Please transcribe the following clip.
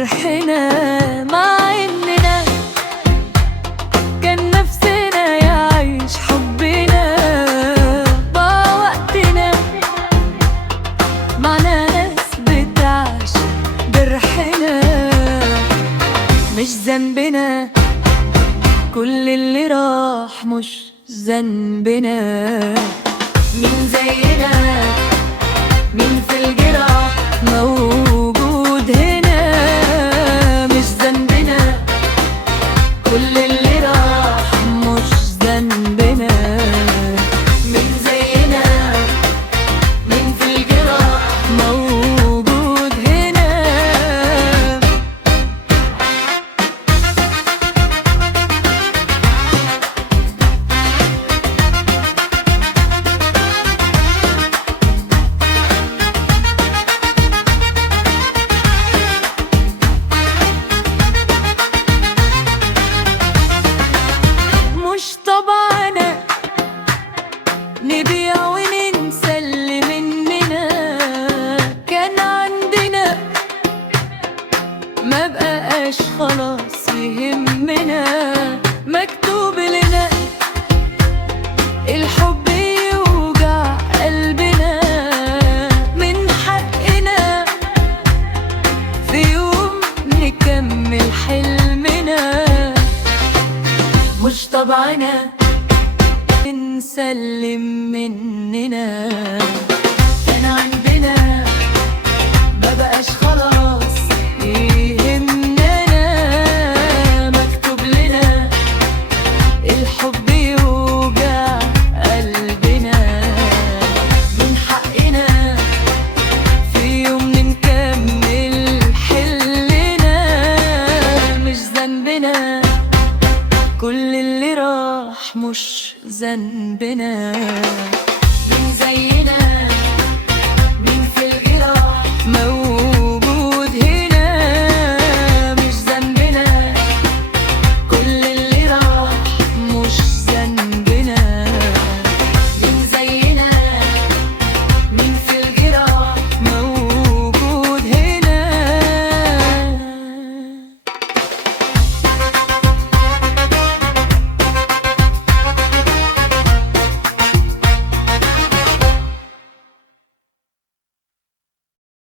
جرحنا، مع إننا كان نفسنا يعيش حبنا. ضاع وقتنا مع ناس بتعيش جرحنا. مش ذنبنا كل اللي راح، مش ذنبنا. مين زينا، مين في الجراح موجود هنا. مش ذنبنا كل اللي راح، مش ذنبنا. مين زينا، مين في الجراح موجود هنا. مش طبعنا نبيع وننسى اللي مننا كان عندنا، ما بقاش خلاص يهمنا. مكتوب لنا الحب يوجع قلبنا، من حقنا في يوم نكمل حلمنا. مش طبعنا نسلم مننا، كان عندنا ما بقاش خلاص يهمنا. مكتوب لنا الحب يوجع قلبنا، من حقنا في يوم نكمل حلنا. مش ذنبنا كل اللي راح، مش ذنبنا.